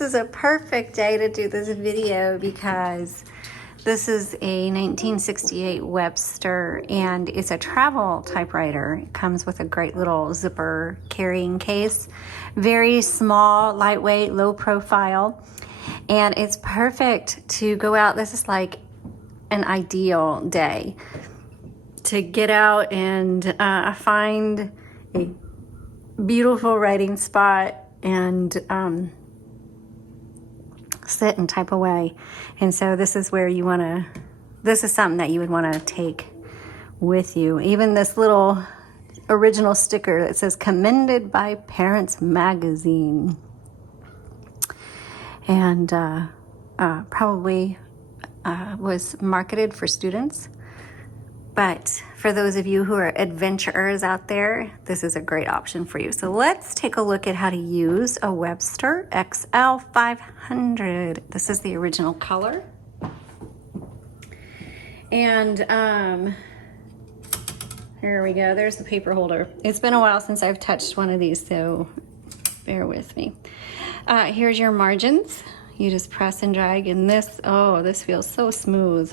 this is a perfect day to do this video because this is a 1968 Webster and it's a travel typewriter. It comes with a great little zipper carrying case. Very small, lightweight, low profile. And it's perfect to go out. This is like an ideal day to get out and find a beautiful writing spot and sit and type away. And so this is where you want to, this is something that you would want to take with you. Even this little original sticker that says commended by Parents Magazine. And probably was marketed for students. But for those of you who are adventurers out there, this is a great option for you. So let's take a look at how to use a Webster XL-500. This is the original color. And here we go. There's the paper holder. It's been a while since I've touched one of these, so bear with me. Here's your margins. You just press and drag, and this, oh, this feels so smooth.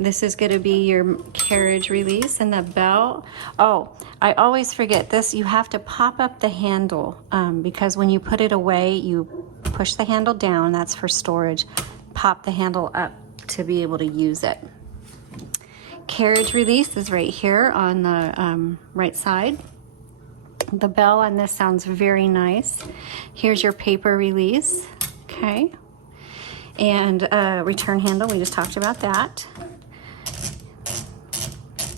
This is going to be your carriage release and the bell. Oh, I always forget this. You have to pop up the handle because when you put it away, you push the handle down. That's for storage. Pop the handle up to be able to use it. Carriage release is right here on the right side. The bell on this sounds very nice. Here's your paper release. Okay. And return handle. We just talked about that.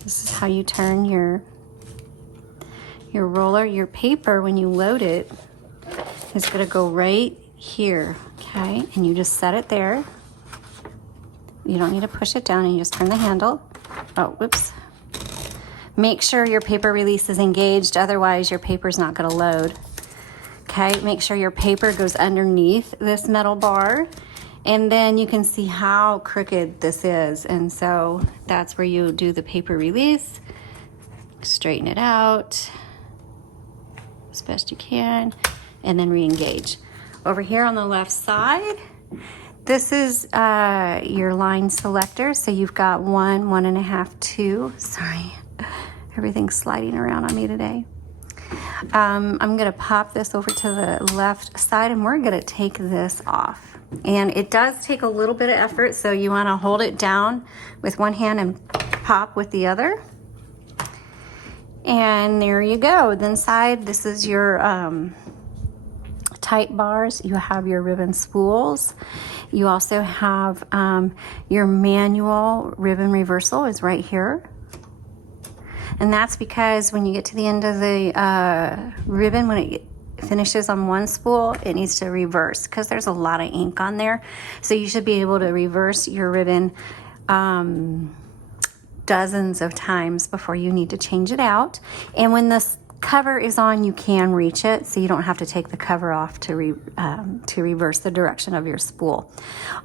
This is how you turn your roller. Your paper, when you load it, is going to go right here, okay? And you just set it there. You don't need to push it down, and you just turn the handle. Oh, whoops. Make sure your paper release is engaged, otherwise your paper's not going to load. Okay, make sure your paper goes underneath this metal bar. And then you can see how crooked this is. And so that's where you do the paper release. Straighten it out as best you can. And then re-engage. Over here on the left side, this is your line selector. So you've got 1, 1.5, 2. Sorry, everything's sliding around on me today. I'm going to pop this over to the left side, and we're going to take this off. And it does take a little bit of effort, so you want to hold it down with one hand and pop with the other. And there you go. Then inside, this is your tight bars. You have your ribbon spools. You also have your manual ribbon reversal is right here. And that's because when you get to the end of the ribbon, when it finishes on one spool, it needs to reverse because there's a lot of ink on there. So you should be able to reverse your ribbon dozens of times before you need to change it out. And when this cover is on, you can reach it, so you don't have to take the cover off to reverse the direction of your spool.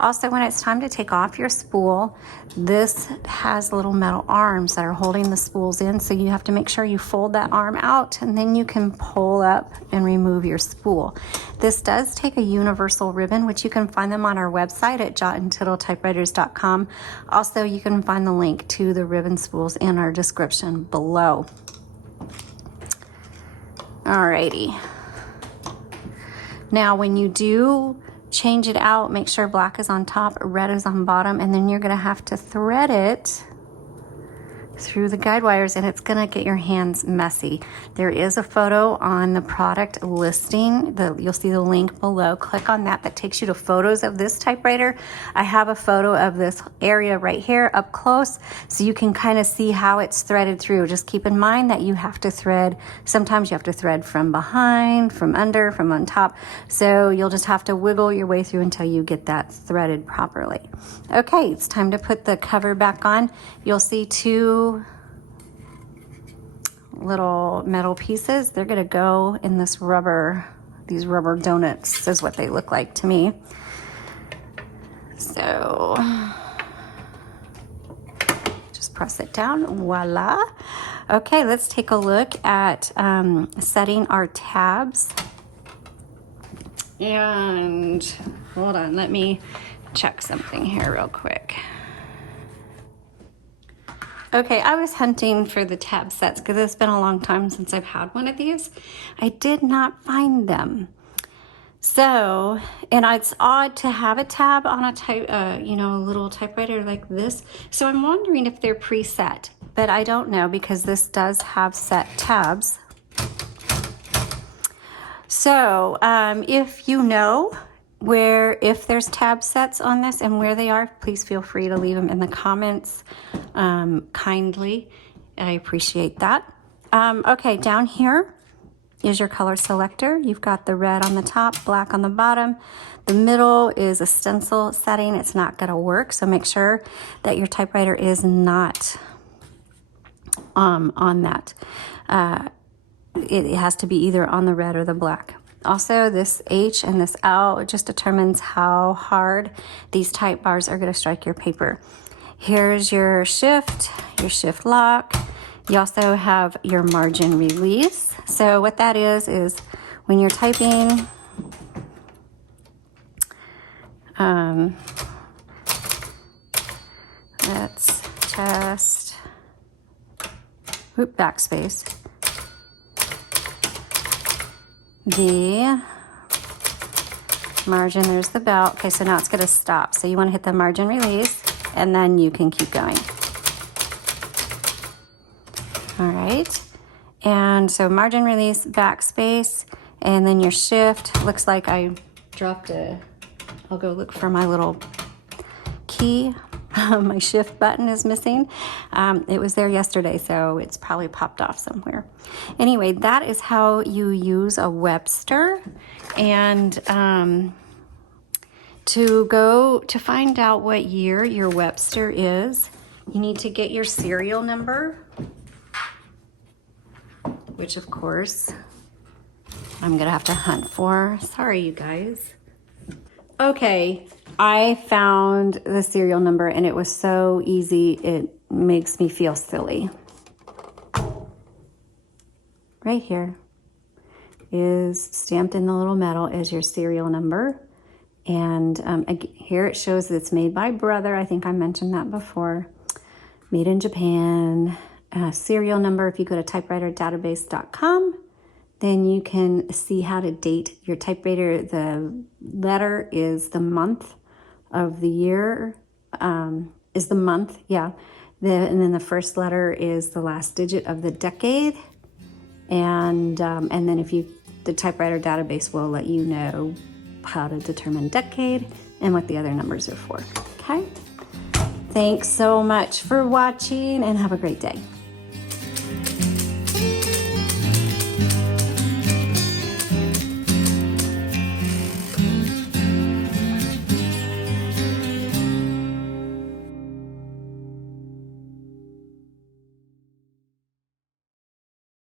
Also, when it's time to take off your spool, this has little metal arms that are holding the spools in, so you have to make sure you fold that arm out, and then you can pull up and remove your spool. This does take a universal ribbon, which you can find them on our website at jotandtittletypewriters.com. Also, you can find the link to the ribbon spools in our description below. Alrighty. Now, when you do change it out, make sure black is on top, red is on bottom, and then you're going to have to thread it through the guide wires, and it's going to get your hands messy. There is a photo on the product listing. You'll see the link below. Click on that. That takes you to photos of this typewriter. I have a photo of this area right here up close, so you can kind of see how it's threaded through. Just keep in mind that you have to thread. Sometimes you have to thread from behind, from under, from on top. So you'll just have to wiggle your way through until you get that threaded properly. Okay, it's time to put the cover back on. You'll see two little metal pieces. They're going to go in this rubber, these rubber donuts is what they look like to me. So just press it down. Voila. Okay, let's take a look at setting our tabs. And hold on, let me check something here real quick. Okay, I was hunting for the tab sets because it's been a long time since I've had one of these. I did not find them. So, and it's odd to have a tab on a type, you know, a little typewriter like this. So I'm wondering if they're preset, but I don't know because this does have set tabs. So if you know if there's tab sets on this and where they are, please feel free to leave them in the comments kindly. I appreciate that. Okay, down here is your color selector. You've got the red on the top, black on the bottom. The middle is a stencil setting. It's not going to work, so make sure that your typewriter is not on that. It has to be either on the red or the black. Also, this H and this L, it just determines how hard these type bars are going to strike your paper. Here's your shift lock. You also have your margin release. So what that is when you're typing, let's test, backspace. The margin, there's the belt. Okay, so now it's going to stop. So you want to hit the margin release and then you can keep going. All right. And so margin release, backspace, and then your shift. Looks like I dropped I'll go look for my little key. My shift button is missing. It was there yesterday, so it's probably popped off somewhere. Anyway, that is how you use a Webster. And to find out what year your Webster is, you need to get your serial number, which of course I'm gonna have to hunt for. Sorry, you guys. Okay, I found the serial number and it was so easy, it makes me feel silly. Right here is stamped in the little metal is your serial number. And here it shows that it's made by Brother. I think I mentioned that before. Made in Japan. Serial number, if you go to typewriterdatabase.com, then you can see how to date your typewriter. The letter is the month of the year, is the month, yeah. And then the first letter is the last digit of the decade. And then the typewriter database will let you know how to determine decade and what the other numbers are for, okay? Thanks so much for watching and have a great day.